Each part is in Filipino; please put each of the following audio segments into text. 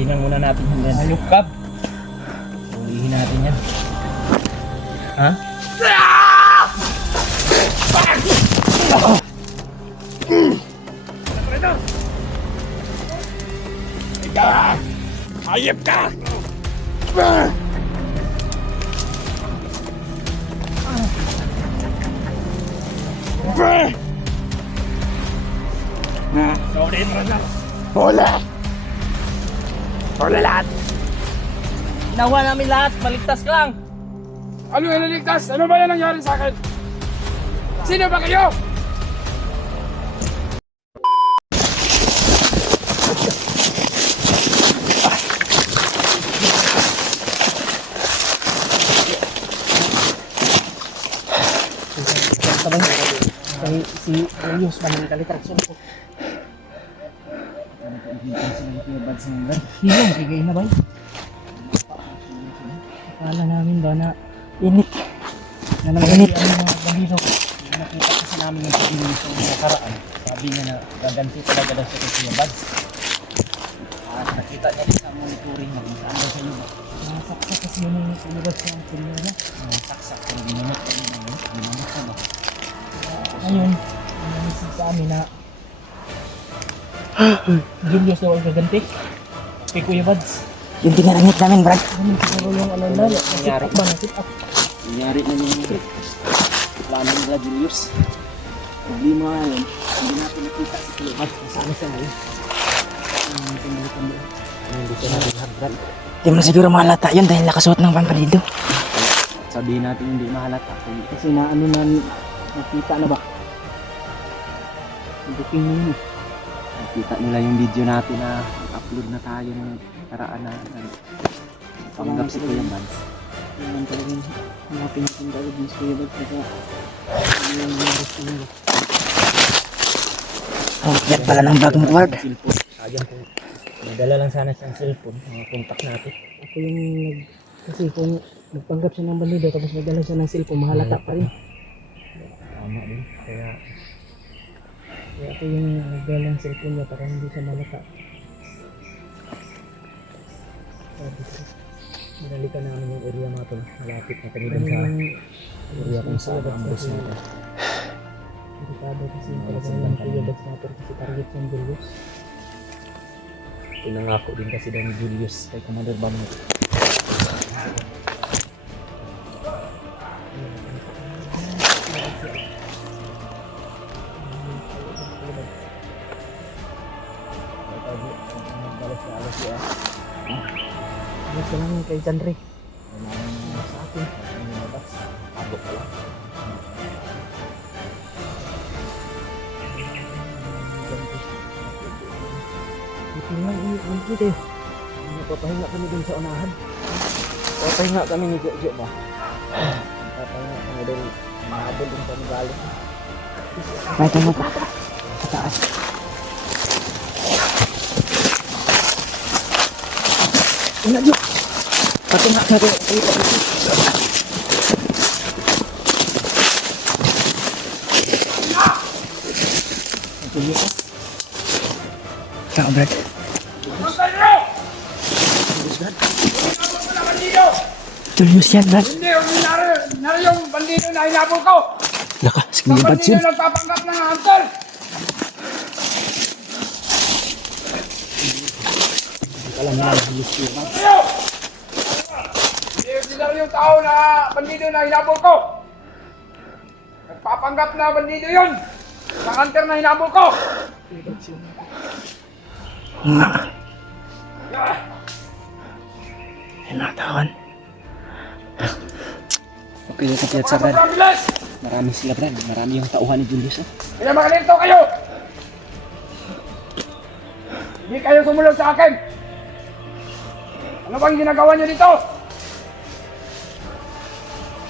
Tingnan muna natin yan. Ayok kap. Ulihin natin yan. Ha? Hayop ka! Sorry, brother. Hola! Hola lahat! Ginawa namin lahat. Maligtas ka lang. Ano yung naligtas? Ano ba yung nangyari sa akin? Sino ba kayo? Sabay. Kay si Elios man kalitraksyon ko. Hilo, magigay na ba? Akala namin ba na init. Na init ang mga bandido. Nakita kasi namin yung pag-inis ng nakaraan. Sabi niya na gaganti talaga daw sa Kuya Bads. Nakita niya sa monitoring na saan daw sa iyo. Nasaksak kasi yun yung Kuya Bads sa kuliya niya. Nasaksak yung ginamit ko yun. Ginamit ko ba? Ngayon, nanisip sa amin na Julius daw ang gaganti kay Kuya Bads. Yung tinarangit namin, Brad. Ano siguro yung ano na, nangyari ba na sit up? Nangyari na yung plano nila Julius. Problema nga yun, hindi natin nakita si Kuya Bads. Nasaan siya ngayon? Hindi siya natin Brad. Di mo na siguro mahalata yun dahil nakasuot ng pampalido. Sabihin natin hindi mahalata. Kasi na ano na nakita na ba? Booking mo yun. Nakita nila yung video natin na upload na tayo ng karaan na panggap si Kuya Bads. Yan talaga yung mga pinatindalog ni Kuya Bads. Kaya yung gusto nila. Oh, yan pala ng vlog mo, Brad. Sayang kung nagdala lang sana siyang cellphone. Mga contact natin. Ako yung kasi kung nagpanggap siya ng bandido tapos nagdala siya ng cellphone, mahalata pa rin. Tama din. Kaya ako yung nagdala ng cellphone niya para hindi siya malata. Sabi ko, binalikan namin yung area natin. Malapit na kami dun sa area kung saan ang bus natin. Delikado kasi talagang yung Kuya Bads natin kasi target yung Julius. Pinangako din kasi daw ni Julius kay Commander Bamot. Gusto lang kay Chandre. Sa akin. Abo ka lang. Tingnan ini deh. Papahinga kami dun sa unahan. Papahinga kami ni Jojo ba? Papahinga kami dun. Mahabol dun sa galing. Kahit ano pa. Sa taas. Una Jo. Patunga natin. Saan, Brad? Julius yan, Brad. Hindi, nari yung bandido na hinabol ko. Laka, si Yung Kuya Bads bandido yun. nagpapanggap ng uncle. Alam mo na Julius yun. Kayo! Hindi, sila yung tao na bandido na hinabol ko. Nagpapanggap na bandido yun. Sa hunter na hinabol ko. Nga. Hinatawan. Okay, kapiyat sa Brad. Bilis! Marami sila Brad. Marami yung tauhan ni Julius. Kaya makalito kayo! Hindi kayo sumunod sa akin! Ano bang ginagawa nyo dito?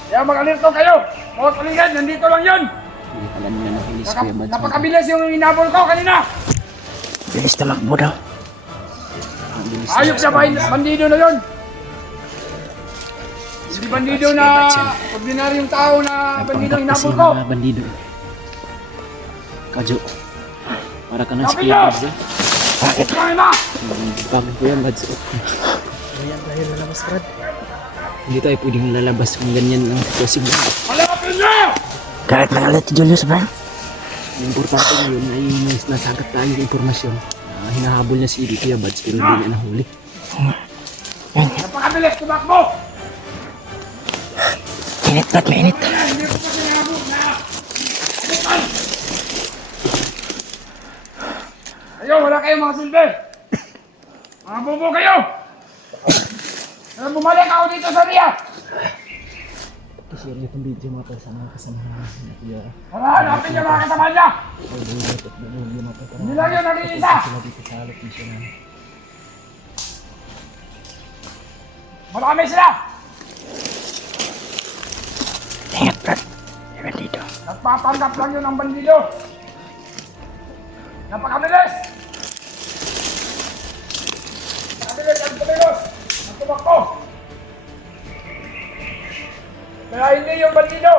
Kaya makalito kayo! Mga kalingan, nandito lang yun! Hindi alam nila na Julius Kuya Bads. Napakabilis yung hinabol ko kanina! Bilis tamakbo daw. Ayok siya ba? Bandido na yun! Hindi bandido na ordinaryong tao na bandido hinabol ko! Mga bandido. Kadyo. Para ka na si Sabi Kuya niyo! Bads. Kumain na! Bakit ko yan, Mads? Ayan tayo lalabas, Brad. Hindi tayo pwedeng lalabas kung ganyan ang sitwasyon na. Malapit na! Galit na galit si Julius, bro. Ang importante ngayon ay may nasagat tayong impormasyon. Hinahabol niya si Kuya Mads pero hindi niya nahuli. Napakabilis, tumakbo! Init, Brad, mainit. Hindi ko pa sinabot na! Abutan! Ayaw, wala kayong mga silbi! Mga bubo kayo! Kaya bumalik ako dito sa Ria! I-share niyo itong video mga tol sa mga kasamahan na Kuya. Para hanapin niyo mga kasama niya! Budot at Budot mga tol. Hindi lang yun nag-iisa! Sila dito sa location na. Marami sila! Ingat, Brad. Ingat dito. Nagpapanggap lang yun ang bandido! Napakabilis! Napakabilis ang tumilos! Ang tumakbo! Kaya hindi yung bandido!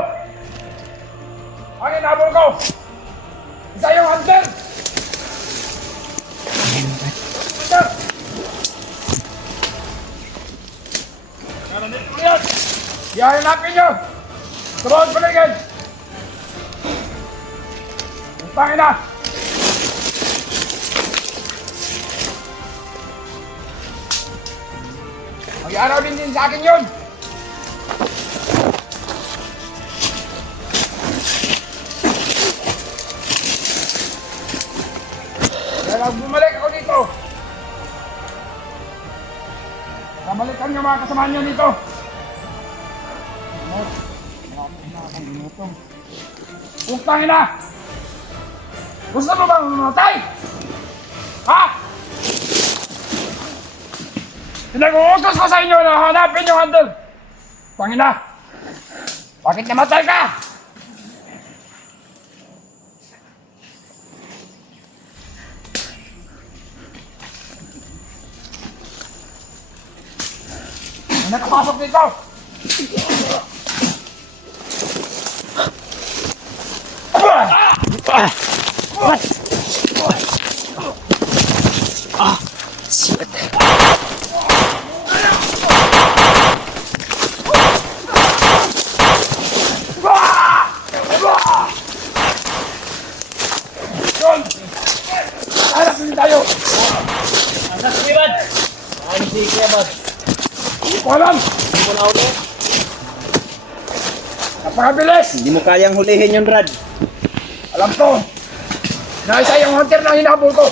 Ang inabol ko! Isa yung hunter! Hunter! Narinig ko yan! Ihahanapin nyo! Sa bawat paligid! Ang pangina! Mag-iaraw din sa akin yun! Kaya pag bumalik ako dito, kabalikan nyo mga kasama nyo dito. Putang ina! Gusto mo bang mamatay? Ha? Pinag-uutos ko sa inyo na hanapin yung hunter. Pangina! Bakit namatay ka? May nakapasok dito! Shit. Yun! Hanap din tayo! Anak si Bad! Ano si Kuya Bad? Hindi ko alam! Hindi mo na uli? Napakabilis! Hindi mo kayang hulihin yun, Brad. Alam ko! Naisa yung hunter na hinabol ko!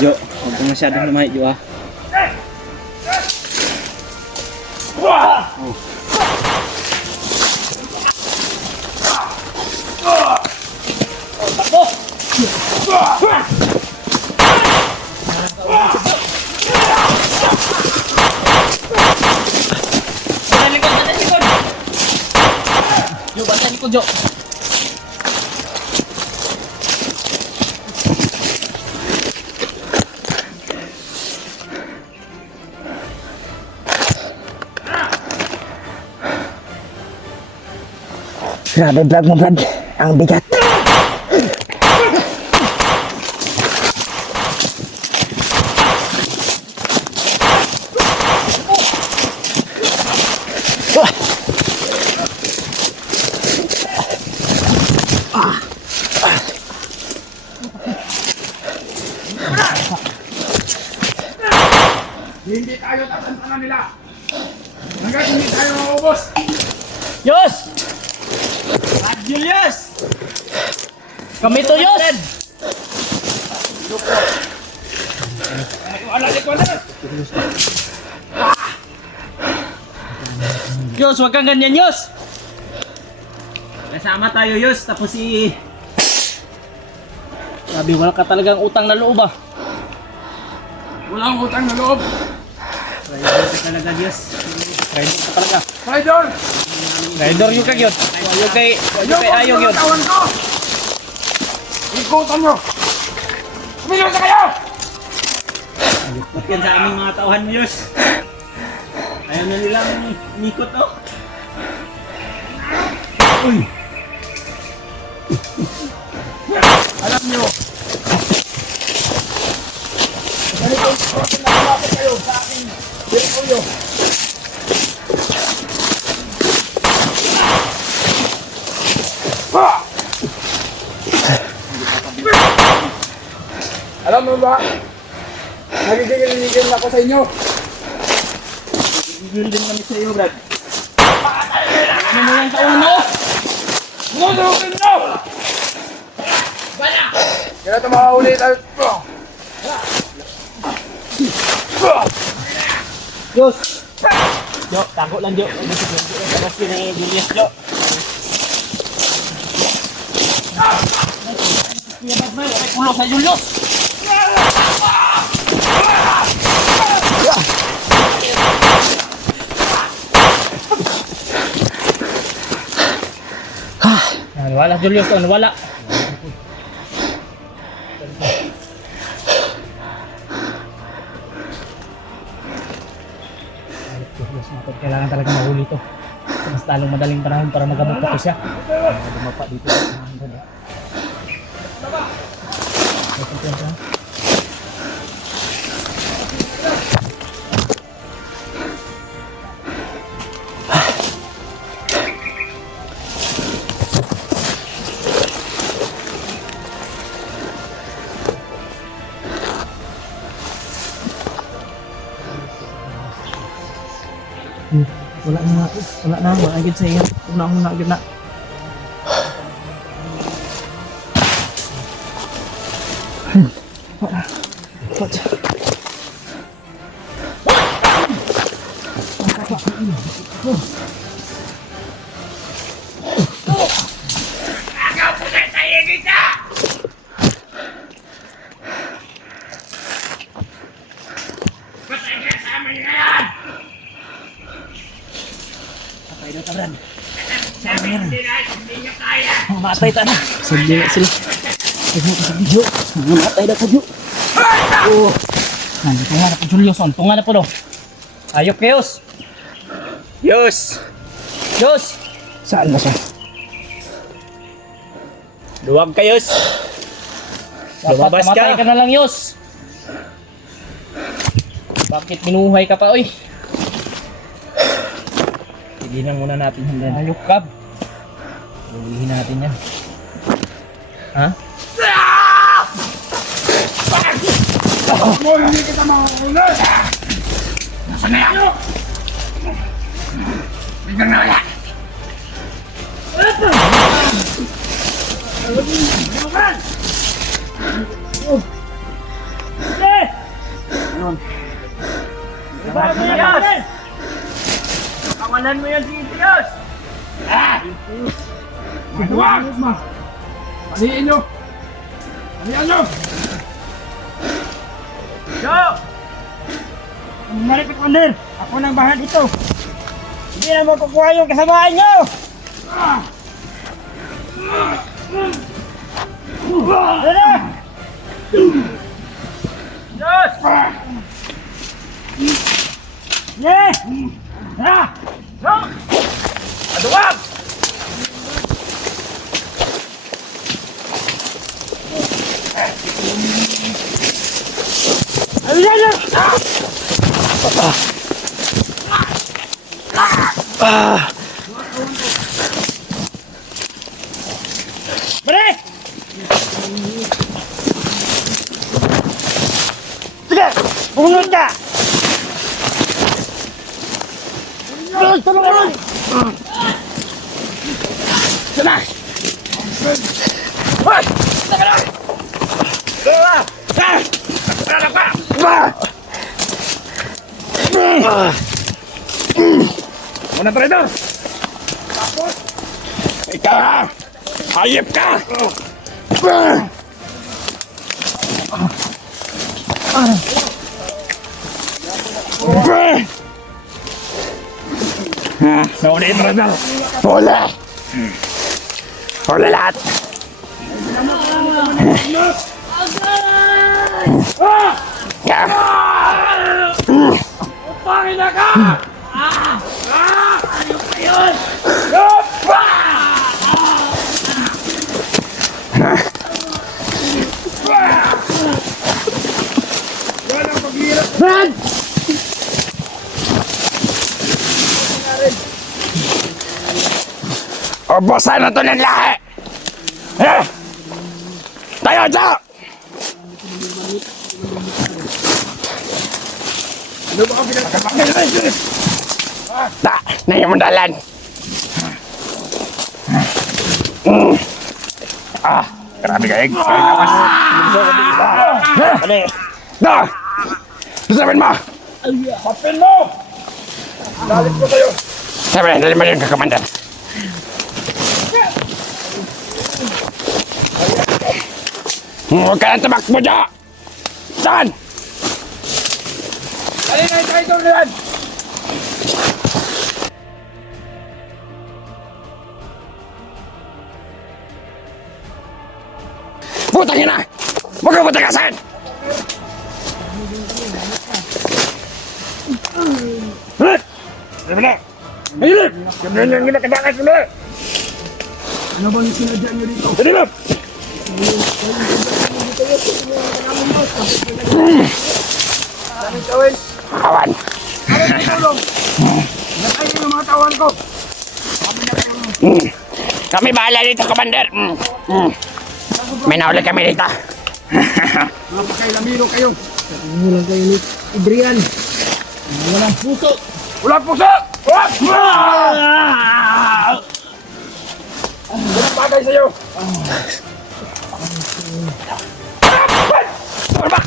Jo, huwag ka masyadong lumahi, Jo ah. Wah! Takbo! Bantay likod, bantay likod! Jo, bantay likod, Jo. Grabe vlog mo, Brad. Ang bigat. Hindi tayo tatantanan nila! Hanggang hindi tayo maubos! Yos! Brad Julius! Kami to, Yos! Wala ko na! Yos, wag kang ganyan, Yos! Kasama tayo, Yos, tapos si... Sabi, wala ka talagang utang na loob ah. Walang utang na loob! Rider ka talaga, Yos. Rider ka talaga. Traidor! Rider yung kag yun. Ayog kay ayog yun. Kawan ko! Ikutan nyo! Tumilo na kayo! Ba't yan sa aming mga tauhan mo, Yos? Ayaw na nilang nikot, oh. Uy! Alam nyo, Bakit nakalapit kayo sa aking teritoryo? Alam mo ba, nagigigil ako sa inyo. Nagigigil din kami sa iyo, Brad. Ano mo yan sa uno? Ngundukin mo! Kaya ito makaulit at... Diyos! Jo, tago lang Jo. Tapos yun ni Julius Jo. Pulo sa Julius! Wala Julius on, wala. Kailangan talaga mahuli ito. Mas talong madaling panahon para magamot pa siya. Dumapa dito. Wala na ako. Wala na. Wala agad sa iyo. Una ako na agad na. Wala. Wala. Matay ta na. Sabi na sila. Matay na ka Jo. Oh. Nandito nga na po Julius. Tunga na po do. Ayok kayos. Yos. Yos. Saan na siya? Luwag kayos. Lumabas ka. Matay ka na lang Yos. Bakit minuhay ka pa oy? Tiginan muna natin yan. Ayok kab. Ulihin natin yan. Ha? Mo, hindi kita makakaulit! Nasaan na yan? Biglang na wala! Kawalan mo yan si Itios! Huwag! Paliin nyo! Palihan nyo! Jo! Maripit Wonder! Ako nang bahan dito! Hindi na makukuha yung kasamaan nyo! Ano? Diyos! Yeah! Ha! Jo! Aduwag! Balik! Sige! Bumunod ka! Tulungan! Sana! Hoy! Taka na! Dala! Dala pa! Muna traidor! Tapos! Ikaw! Hayip ka! Nauna yung traidor! Huli! Huli lahat! Pangin na ka! Ano pa yun? Walang paghirap Brad! Ubusan na to ng lahi! Eh! Tayo dyan! Ano ba ang pinagkakamakilig? Ta! Nangyayon mo dalan! Grabe ka, Egg. Da! Sabihin mo! Papin mo! Dalit ko kayo! Sabi na, dalit mo yung kakamandar. Huwag ka lang tumakbo dyan! Saan? Alin na yung traitor na yan? Putang ina! Huwag ka patagasan! Ulit! Ulit! Ulit! Ganyan yung ginakadakas ulit! Ano bang sinadya nyo dito? Ulit! Kawan! Nakay yung mga tawan ko! Kami bahala dito, Commander! May nahuli kami dito! Mga pakailamiro kayo! Walang kayo ni Adrian. Walang puso. Walang puso! Walang bagay sa'yo! Ano ba?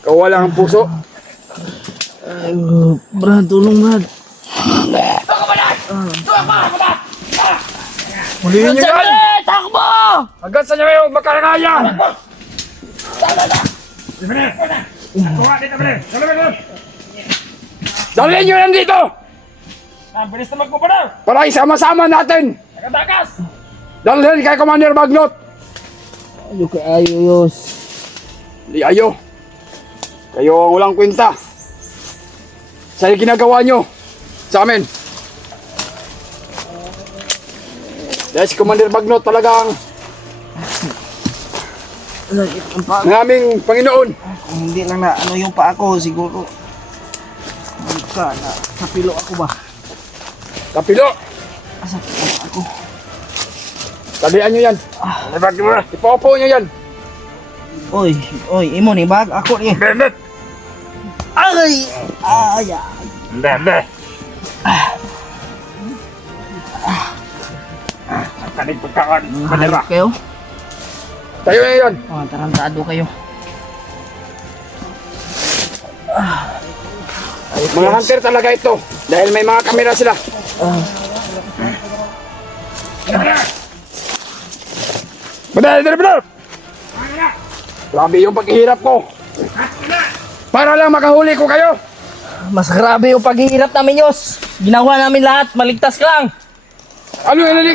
Ikaw walang puso? Brad, tulong Brad. Hulihin nyo yan! Takbo! Hanggang sa nyo kayo magkarangaya! Dalhin nyo yan dito! Bilis na magpupunaw. Para isama-sama natin! Nakatakas. Dalhin kay Commander Magnot! Ayo kay ayos. Di ayo! Kayo ang walang kwenta! Sa ginagawa nyo sa amin! Dahil si Commander Magnot talagang ng aming Panginoon. Kung hindi lang na ano yung pa ako siguro. Sa pilo ako ba? Kapilo! Sa pilo ako. Talian nyo yan! Ipopo nyo yan! Oy, imo ni bag ako ni. Bennett! Ay! Ay! Bennett! Kanig pagkaan! Mahalap kayo? Tayo na yan! Mga tarantado kayo. Mga hunter talaga ito dahil may mga kamera sila. Badal! Grabe yung paghihirap ko. Para lang makahuli ko kayo. Mas grabe yung paghihirap namin, Yos. Ginawa namin lahat, maligtas ka lang. Ano yung